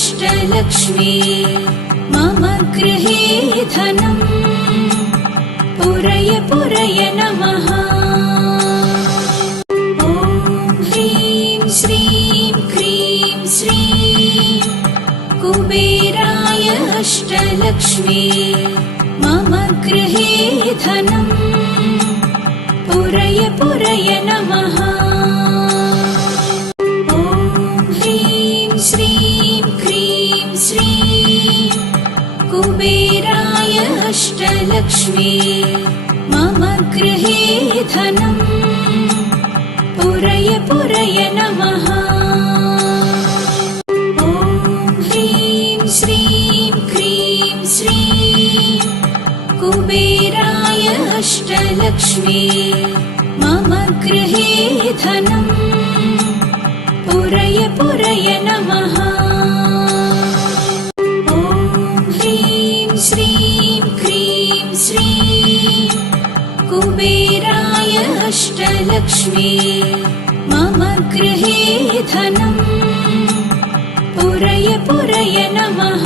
अष्टलक्ष्मी मम गृहे धनम् पुरय पुरय नमः। ॐ ह्रीं श्रीं क्रीं श्रीं कुबेराय अष्टलक्ष्मी मम गृहे धनम् पुरय पुरय नमः। ॐ ह्रीं श्रीं क्रीं श्रीं कुबेराय अष्टलक्ष्मी मम गृहे धनम् पुरय पुरय नमः। ॐ ह्रीं श्रीं क्रीं श्रीं कुबेराय अष्टलक्ष्मी मम गृहे धनम् पुरय पुरय नमः। ॐ ह्रीं श्रीं क्रीं श्रीं कुबेराय अष्टलक्ष्मी मम गृहे धनम् पुरय पुरय नमः।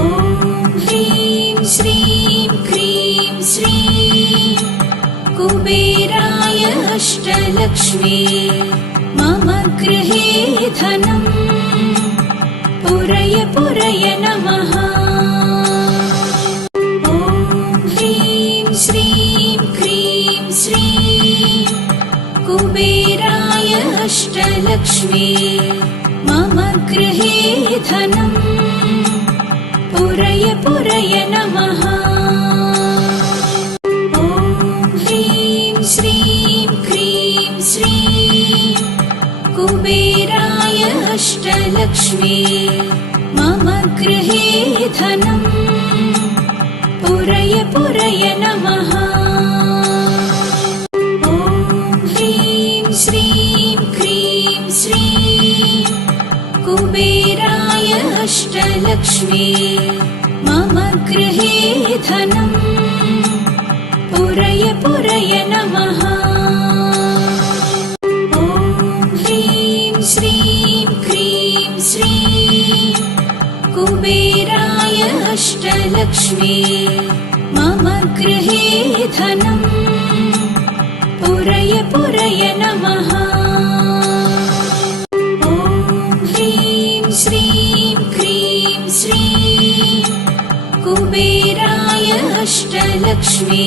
ॐ ह्रीं श्रीं क्रीं श्रीं कुबेराय अष्टलक्ष्मी मम गृहे धनम् पुरय पुरय नमः। ॐ ह्रीं श्रीं क्रीं श्रीं कुबेराय अष्टलक्ष्मी मम गृहे धनम् पुरय पुरय नमः। ॐ ह्रीं श्रीं क्रीं श्रीं कुबेराय अष्टलक्ष्मी मम गृहे धनम् पुरय पुरय नमः। ॐ ह्रीं श्रीं क्रीं श्रीं कुबेराय अष्टलक्ष्मी मम गृहे धनम् पुरय पुरय नमः। ॐ ह्रीं श्रीं क्रीं श्रीं कुबेराय अष्टलक्ष्मी मम गृहे धनम् पुरय पुरय नमः। ॐ ह्रीं श्रीं क्रीं श्रीं कुबेराय अष्टलक्ष्मी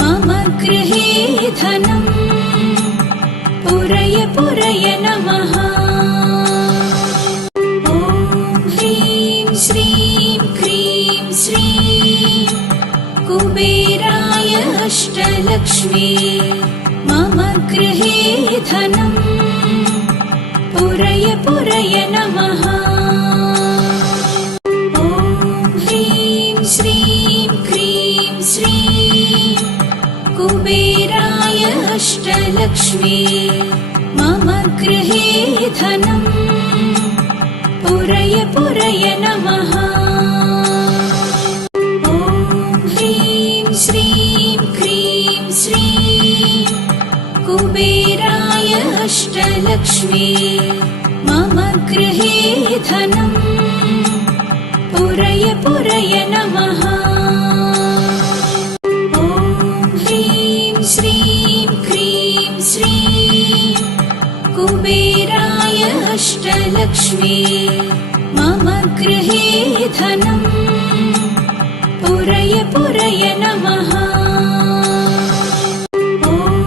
मम गृहे धनम् पुरय पुरय नमः। ॐ ह्रीं श्रीं क्रीं श्रीं कुबेराय अष्टलक्ष्मी मम गृहे धनम् पुरय पुरय नमः। ॐ ह्रीं श्रीं क्रीं श्रीं कुबेराय अष्टलक्ष्मी मम गृहे धनम् पुरय पुरय नमः। ॐ ह्रीं श्रीं क्रीं श्रीं कुबेराय अष्टलक्ष्मी मम गृहे धनम् पुरय पुरय नमः। ॐ ह्रीं श्रीं क्रीं श्रीं कुबेराय अष्टलक्ष्मी मम गृहे धनम् पुरय पुरय नमः। ॐ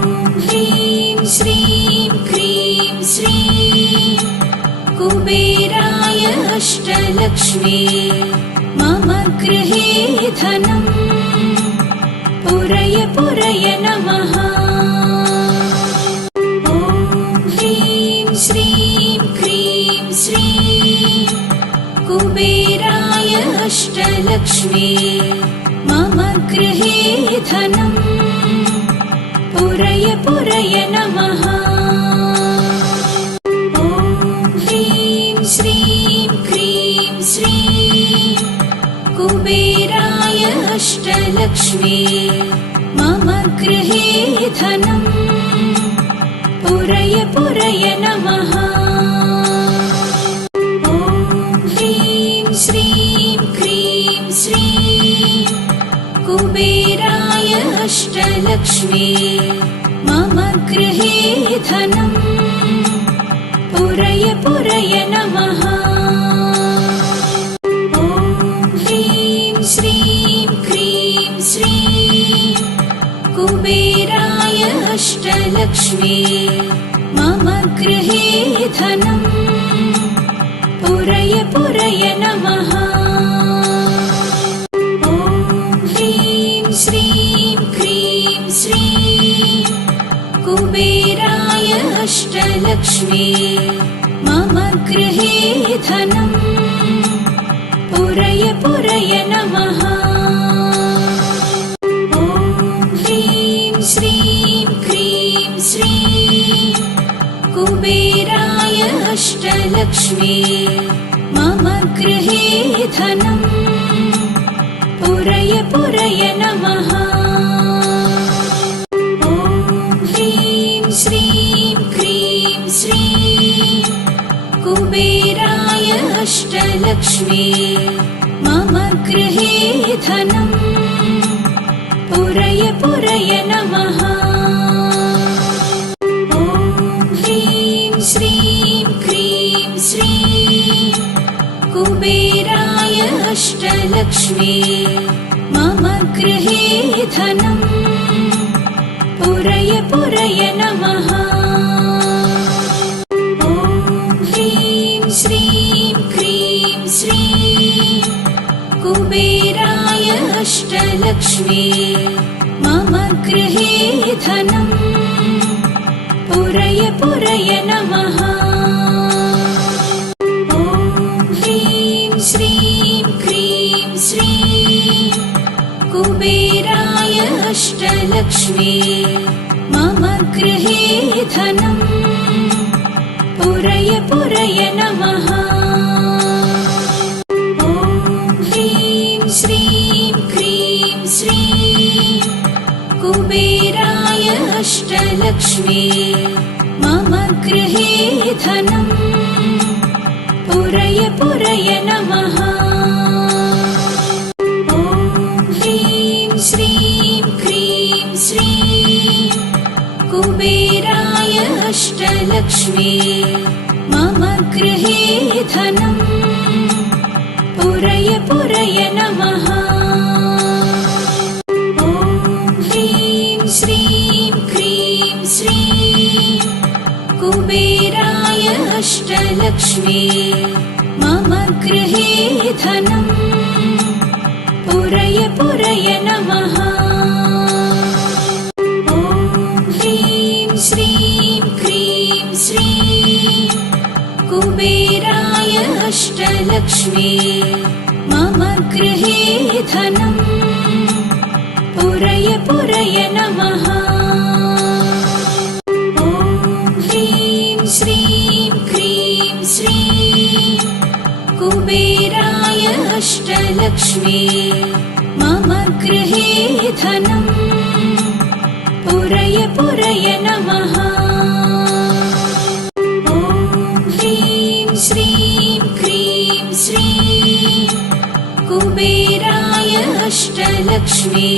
ह्रीं श्रीं क्रीं श्रीं कुबेराय अष्टलक्ष्मी मम गृहे धनम् पुरय पुरय नमः। ॐ ह्रीं श्रीं क्रीं श्रीं कुबेराय अष्टलक्ष्मी मम गृहे धनम् पुरय पुरय नमः। ॐ ह्रीं श्रीं क्रीं श्रीं कुबेराय अष्टलक्ष्मी मम गृहे धनम् पुरय पुरय नमः। कुबेराय अष्टलक्ष्मी मम गृहे धनम् पुरय पुरय नमः। ॐ ह्रीं श्रीं क्रीं श्रीं कुबेराय अष्टलक्ष्मी मम गृहे धनम् पुरय पुरय नमः। ॐ ह्रीं श्रीं क्रीं श्रीं कुबेराय अष्टलक्ष्मी मम गृहे धनम् पुरय पुरय नमः। ॐ ह्रीं श्रीं क्रीं श्रीं कुबेराय अष्टलक्ष्मी मम गृहे धनम् पुरय पुरय नमः। ॐ ह्रीं श्रीं क्रीं श्रीं कुबेराय अष्टलक्ष्मी मम गृहे धनम् पुरय पुरय नमः। ॐ ह्रीं श्रीं क्रीं श्रीं कुबेराय अष्टलक्ष्मी मम गृहे धनम् पुरय पुरय नमः। ॐ ह्रीं श्रीं क्रीं श्रीं कुबेराय अष्टलक्ष्मी मम गृहे धनम् पुरय पुरय नमः। ॐ ह्रीं श्रीं क्रीं श्रीं कुबेराय अष्टलक्ष्मी मम गृहे धनम् पुरय पुरय नमः। ॐ ह्रीं श्रीं क्रीं श्रीं कुबेराय अष्टलक्ष्मी मम गृहे धनम् पुरय पुरय नमः। ॐ ह्रीं श्रीं क्रीं श्रीं कुबेराय अष्टलक्ष्मी मम गृहे धनम् पुरय पुरय नमः। ॐ ह्रीं श्रीं क्रीं श्रीं कुबेराय अष्टलक्ष्मी मम गृहे धनम् पुरय पुरय नमः। ॐ ह्रीं श्रीं क्रीं श्रीं कुबेराय अष्टलक्ष्मी मम गृहे धनम् पुरय पुरय नमः। ॐ ह्रीं श्रीं क्रीं श्रीं कुबेराय अष्टलक्ष्मी मम गृहे धनम् पुरय पुरय नमः। ॐ ह्रीं श्रीं क्रीं श्रीं कुबेराय अष्टलक्ष्मी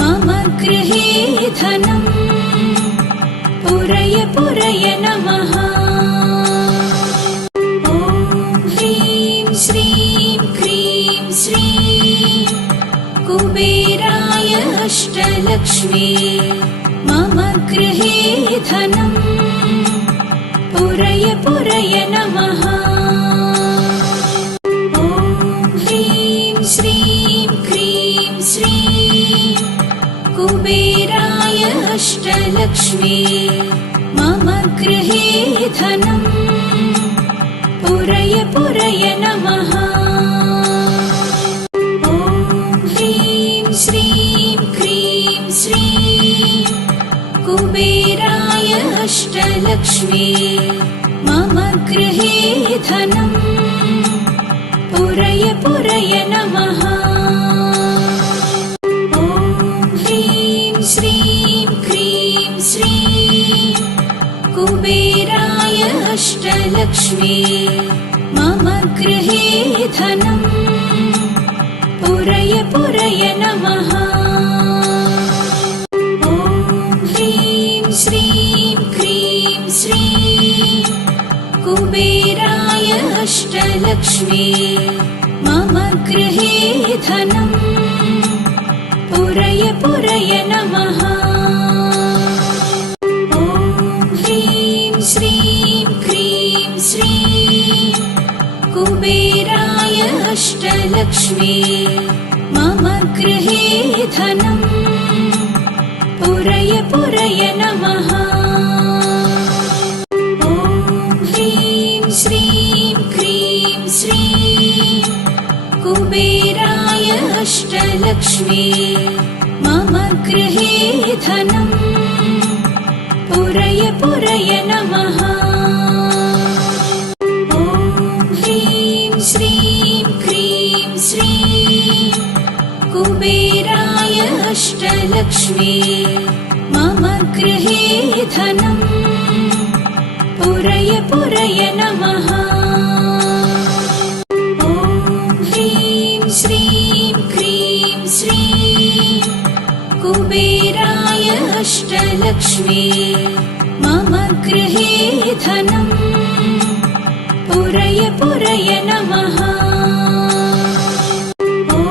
मम गृहे धनम् पुरय पुरय नमः। ॐ ह्रीं श्रीं क्रीं श्रीं कुबेराय अष्टलक्ष्मी मम गृहे धनम् पुरय पुरय नमः। ॐ ह्रीं श्रीं क्रीं श्रीं कुबेराय अष्टलक्ष्मी मम गृहे धनम् पुरय पुरय नमः। ॐ ह्रीं श्रीं क्रीं श्रीं कुबेराय अष्टलक्ष्मी मम गृहे धनम् पुरय पुरय नमः। ॐ ह्रीं श्रीं क्रीं श्रीं कुबेराय अष्टलक्ष्मी मम गृहे धनम् पुरय पुरय नमः। अष्टलक्ष्मी मम गृहे धनम् पुरय पुरय नमः। ॐ ह्रीं श्रीं क्रीं श्रीं कुबेराय अष्टलक्ष्मी मम गृहे धनम् पुरय पुरय नमः। ॐ ह्रीं श्रीं क्रीं श्रीं कुबेराय अष्टलक्ष्मी मम गृहे धनम् पुरय पुरय नमः। ॐ ह्रीं श्रीं क्रीं श्रीं कुबेराय अष्टलक्ष्मी मम गृहे धनम् पुरय पुरय नमः। ॐ ह्रीं श्रीं क्रीं श्रीं कुबेराय अष्टलक्ष्मी मम गृहे धनम् पुरय पुरय नमः। ॐ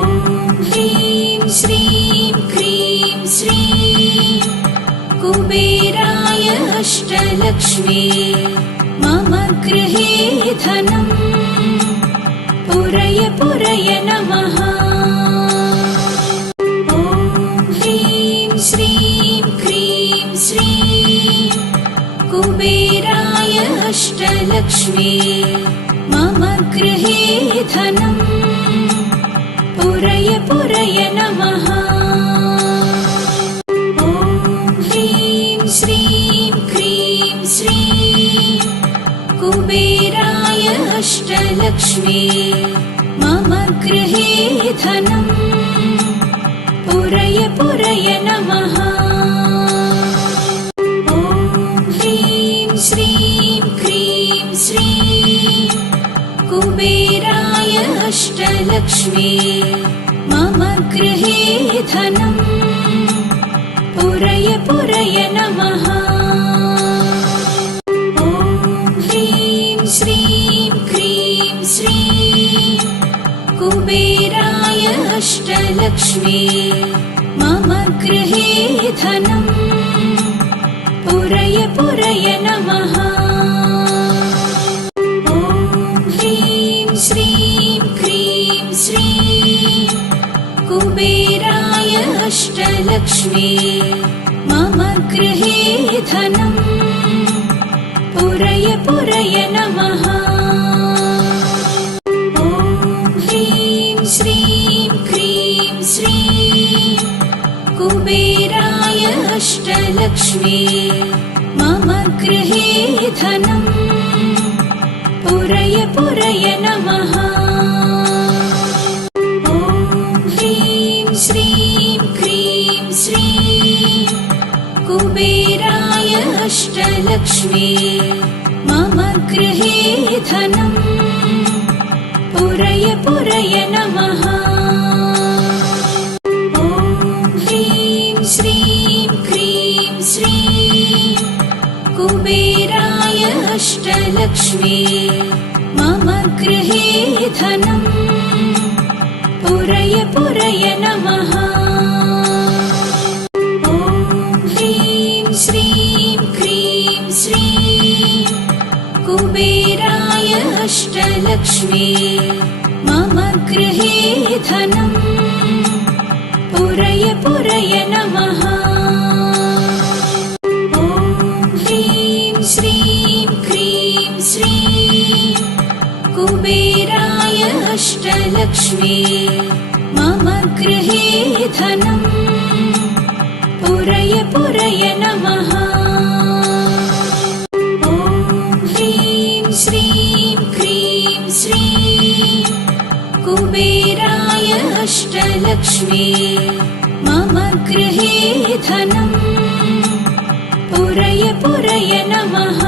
ह्रीं श्रीं क्रीं श्रीं कुबेराय अष्टलक्ष्मी मम गृहे धनम् पुरय पुरय नमः। ॐ ह्रीं श्रीं क्रीं श्रीं कुबेराय अष्टलक्ष्मी मम गृहे धनम् पुरय पुरय नमः। ॐ ह्रीं श्रीं क्रीं श्रीं कुबेराय अष्टलक्ष्मी मम गृहे धनम् पुरय पुरय नमः। ॐ ह्रीं श्रीं क्रीं श्रीं कुबेराय अष्टलक्ष्मी मम गृहे धनम् पुरय पुरय नमः। ॐ ह्रीं श्रीं क्रीं श्रीं कुबेराय अष्टलक्ष्मी मम गृहे धनम् पुरय पुरय नमः। ॐ ह्रीं श्रीं क्रीं श्रीं कुबेराय अष्टलक्ष्मी मम गृहे धनम् पुरय पुरय नमः। ॐ ह्रीं श्रीं क्रीं श्रीं कुबेराय अष्टलक्ष्मी मम गृहे धनम् पुरय पुरय नमः। ॐ ह्रीं श्रीं क्रीं श्रीं कुबेराय अष्टलक्ष्मी मम गृहे धनम् पुरय पुरय नमः। ॐ ह्रीं श्रीं क्रीं श्रीं कुबेराय अष्टलक्ष्मी मम गृहे धनम् पुरय पुरय नमः। ॐ ह्रीं श्रीं क्रीं श्रीं कुबेराय अष्टलक्ष्मी मम गृहे धनम् पुरय पुरय नमः। ॐ ह्रीं श्रीं क्रीं श्रीं कुबेराय अष्टलक्ष्मी मम गृहे धनम् पुरय पुरय नमः। ॐ ह्रीं श्रीं क्रीं श्रीं कुबेराय अष्टलक्ष्मी मम गृहे धनम् पुरय पुरय नमः।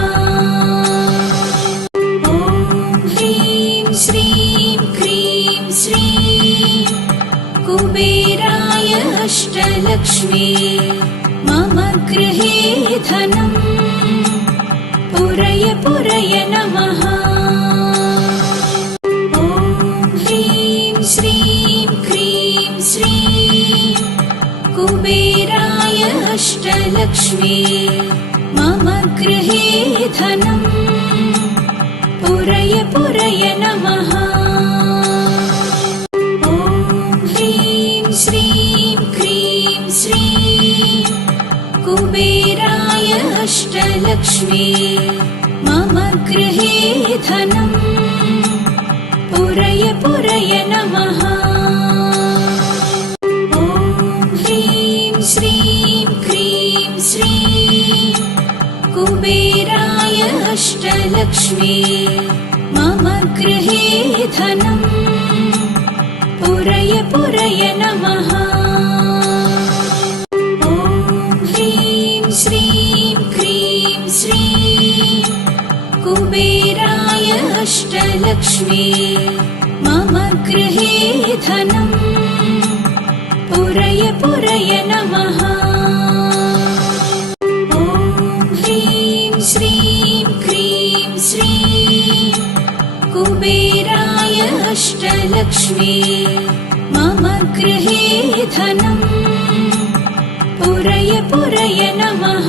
ॐ ह्रीं श्रीं क्रीं श्रीं कुबेराय अष्टलक्ष्मी मम गृहे धनम् पुरय पुरय नमः। कुबेराय अष्टलक्ष्मी मम गृहे धनम् पुरय पुरय नमः। ॐ ह्रीं श्रीं क्रीं श्रीं कुबेराय अष्टलक्ष्मी मम गृहे धनम् पुरय पुरय नमः। ॐ ह्रीं श्रीं क्रीं श्रीं कुबेराय अष्टलक्ष्मी मम गृहे धनम् पुरय पुरय नमः। ॐ ह्रीं श्रीं क्रीं श्रीं कुबेराय अष्टलक्ष्मी मम गृहे धनम् पुरय पुरय नमः। ॐ ह्रीं श्रीं क्रीं श्रीं कुबेराय अष्टलक्ष्मी मम गृहे धनम् पुरय पुरय नमः।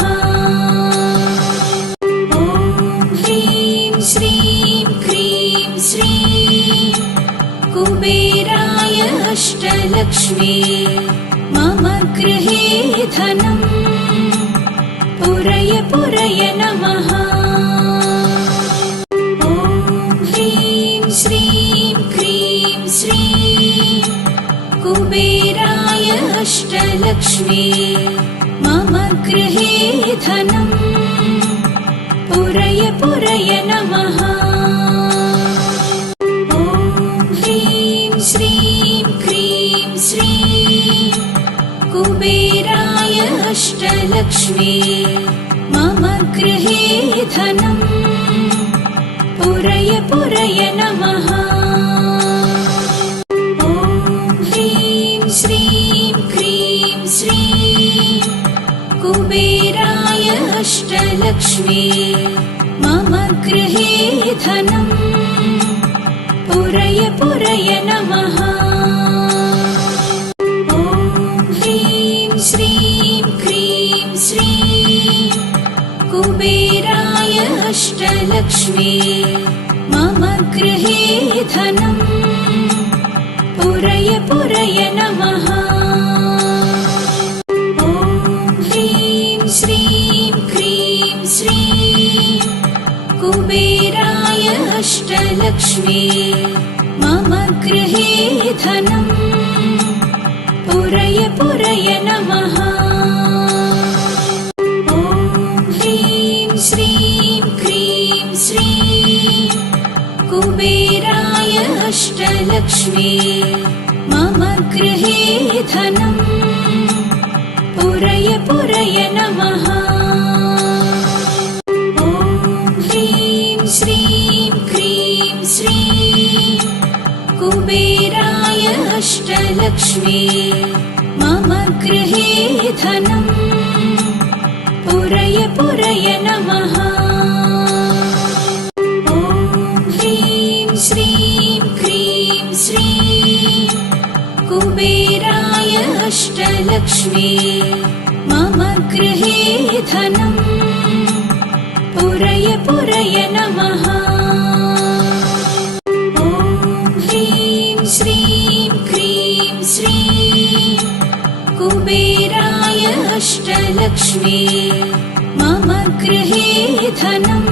ॐ ह्रीं श्रीं क्रीं श्रीं कुबेराय अष्टलक्ष्मी मम गृहे धनम् पुरय पुरय नमः। ॐ ह्रीं श्रीं क्रीं श्रीं कुबेराय अष्टलक्ष्मी मम गृहे धनम् पुरय पुरय नमः। ॐ ह्रीं श्रीं क्रीं श्रीं कुबेराय अष्टलक्ष्मी मम गृहे धनम् पुरय पुरय नमः। ॐ ह्रीं श्रीं क्रीं श्रीं कुबेराय अष्टलक्ष्मी मम गृहे धनम् पुरय पुरय नमः। ॐ ह्रीं श्रीं क्रीं श्रीं कुबेराय अष्टलक्ष्मी मम गृहे धनम् पुरय पुरय नमः। ॐ ह्रीं श्रीं क्रीं श्रीं कुबेराय अष्टलक्ष्मी मम गृहे धनम् पुरय पुरय नमः। ॐ ह्रीं श्रीं क्रीं श्रीं कुबेराय अष्टलक्ष्मी मम गृहे धनम् पुरय पुरय नमः। ॐ ह्रीं श्रीं क्रीं श्रीं कुबेराय अष्टलक्ष्मी मम गृहे धनम् पुरय पुरय नमः। ॐ ह्रीं श्रीं क्रीं श्रीं कुबेराय अष्टलक्ष्मी मम गृहे धनम् पुरय पुरय नमः। ॐ ह्रीं श्रीं क्रीं श्रीं कुबेराय अष्टलक्ष्मी मम गृहे धनम्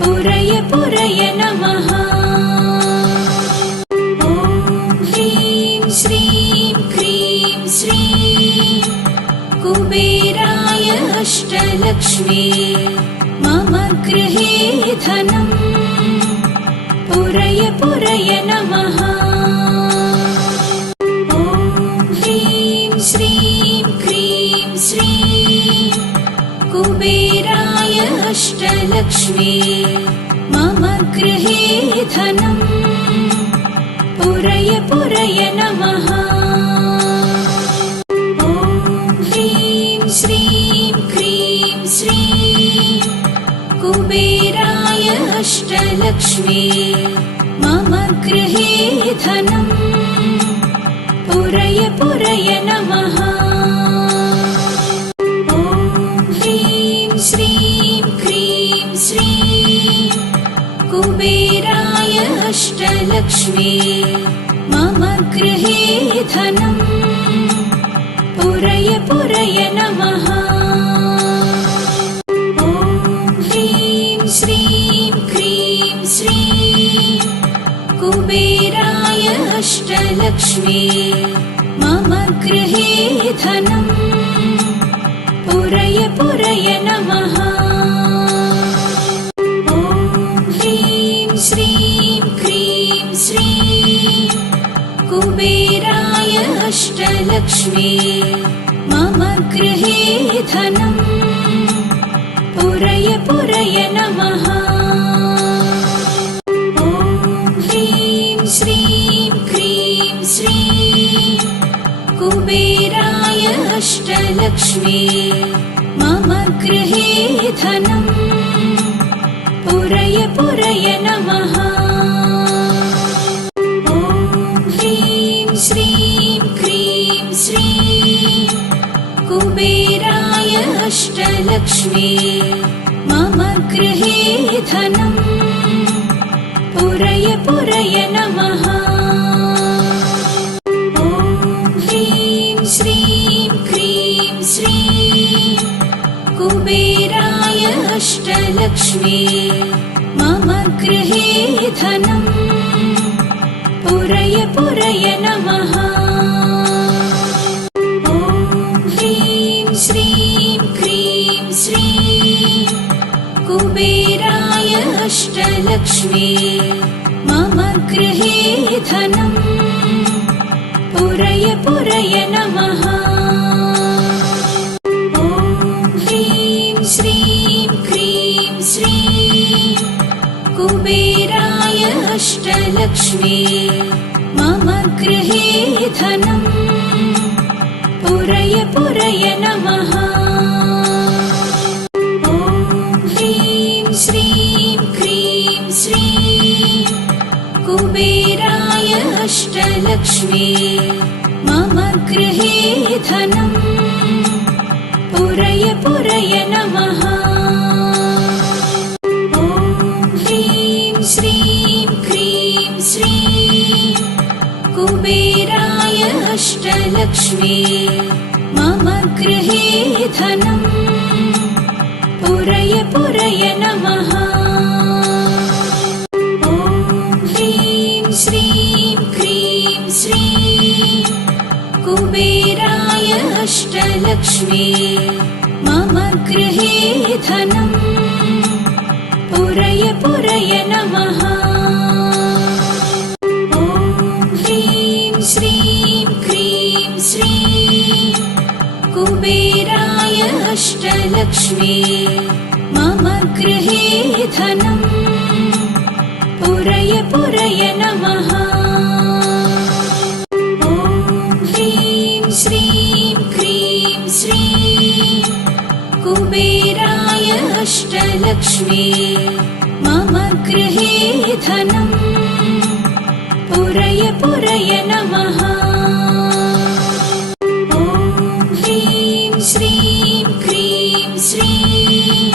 पुरय पुरय नमः। ॐ ह्रीं श्रीं क्रीं श्रीं कुबेराय अष्टलक्ष्मी मम गृहे धनम् पुरय पुरय नमः। ॐ ह्रीं श्रीं क्रीं श्रीं कुबेराय अष्टलक्ष्मी मम गृहे धनम् पुरय पुरय नमः। ॐ ह्रीं श्रीं क्रीं श्रीं कुबेराय अष्टलक्ष्मी मम गृहे धनम् पुरय पुरय नमः। अष्टलक्ष्मी मम गृहे धनं पुरय पुरय नमः। ॐ ह्रीं श्रीं क्रीं श्रीं कुबेराय अष्टलक्ष्मी मम गृहे धनं पुरय पुरय नमः। ॐ ह्रीं श्रीं क्रीं श्रीं कुबेराय अष्टलक्ष्मी मम गृहे धनं पुरय पुरय नमः। ॐ ह्रीं श्रीं क्रीं श्रीं कुबेराय अष्टलक्ष्मी मम गृहे धनं पुरय पुरय नमः। ॐ ह्रीं श्रीं क्रीं श्रीं कुबेराय अष्टलक्ष्मी मम गृहे धनं पुरय पुरय नमः। ॐ ह्रीं श्रीं क्रीं श्रीं कुबेराय अष्टलक्ष्मी मम गृहे धनं पुरय पुरय नमः। ॐ ह्रीं श्रीं क्रीं श्रीं कुबेराय अष्टलक्ष्मी मम गृहे धनं पुरय पुरय नमः। ॐ ह्रीं श्रीं क्रीं श्रीं कुबेराय अष्टलक्ष्मी मम गृहे धनं पुरय पुरय नमः। ॐ ह्रीं श्रीं क्रीं श्रीं कुबेराय अष्टलक्ष्मी मम गृहे धनं पुरय पुरय नमः। ॐ ह्रीं श्रीं क्रीं श्रीं कुबेराय अष्टलक्ष्मी मम गृहे धनं पुरय पुरय नमः। ॐ ह्रीं श्रीं क्रीं श्रीं कुबेराय अष्टलक्ष्मी मम गृहे धनं पुरय पुरय नमः। ॐ ह्रीं श्रीं क्रीं श्रीं कुबेराय अष्टलक्ष्मी मम गृहे धनं पुरय पुरय नमः। ॐ ह्रीं श्रीं क्रीं श्रीं कुबेराय अष्टलक्ष्मी मम गृहे धनं पुरय पुरय नमः। ॐ ह्रीं श्रीं क्रीं श्रीं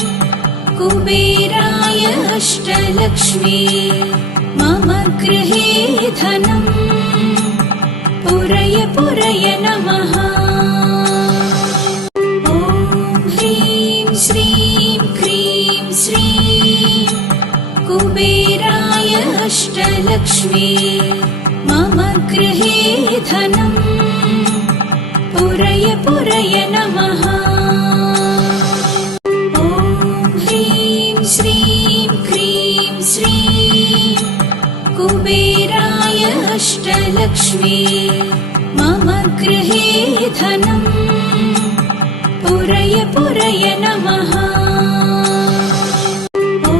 कुबेराय अष्टलक्ष्मी मम गृहे धनं पुरय पुरय नमः। ॐ ह्रीं श्रीं क्रीं श्रीं कुबेराय अष्टलक्ष्मी मम गृहे धनं पुरय पुरय नमः। ॐ ह्रीं श्रीं क्रीं श्रीं कुबेराय अष्टलक्ष्मी मम गृहे धनं पुरय पुरय नमः। ॐ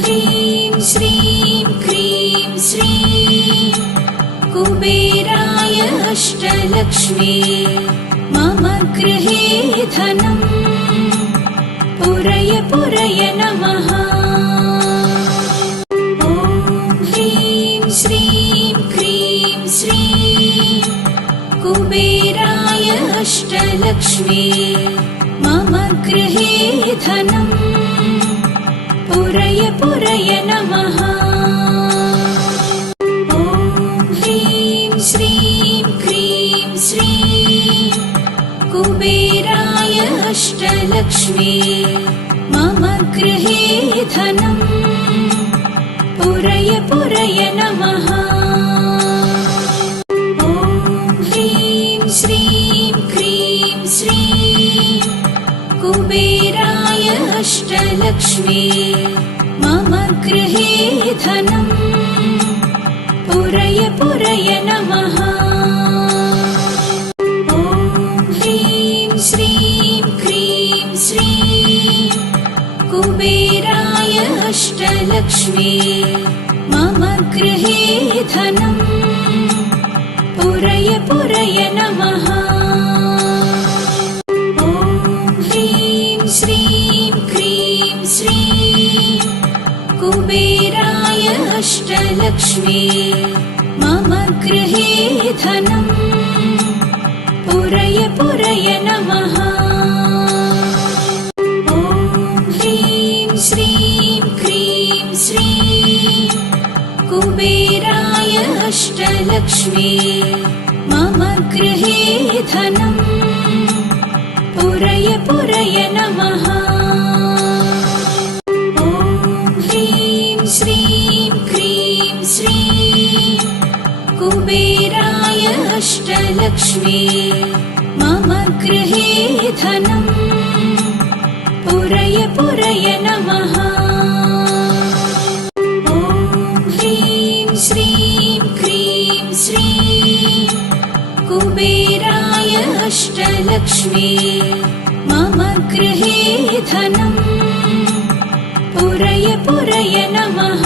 ह्रीं श्रीं क्रीं श्रीं कुबेराय अष्टलक्ष्मी मम गृहे धनं पुरय पुरय नमः। ॐ ह्रीं श्रीं क्रीं श्रीं कुबेराय अष्टलक्ष्मी मम गृहे धनं पुरय पुरय नमः। ॐ कुबेराय अष्टलक्ष्मी मम गृहे धनम् पुरय पुरय नमः। ॐ ह्रीं श्रीं क्रीं श्रीं कुबेराय अष्टलक्ष्मी मम गृहे धनम् पुरय पुरय नमः। ॐ ह्रीं श्रीं क्रीं श्रीं कुबेराय अष्टलक्ष्मी मम गृहे धनम् पुरय पुरय नमः। ॐ ह्रीं श्रीं क्रीं श्रीं कुबेराय अष्टलक्ष्मी मम गृहे धनम् पुरय पुरय नमः। ॐ ह्रीं श्रीं क्रीं श्रीं कुबेराय अष्टलक्ष्मी मम गृहे धनम् पुरय पुरय नमः। ॐ ह्रीं श्रीं क्रीं श्रीं कुबेराय अष्टलक्ष्मी मम गृहे धनम् पुरय पुरय नमः। ॐ ह्रीं श्रीं क्रीं श्रीं कुबेराय अष्टलक्ष्मी मम गृहे धनम् पुरय पुरय नमः।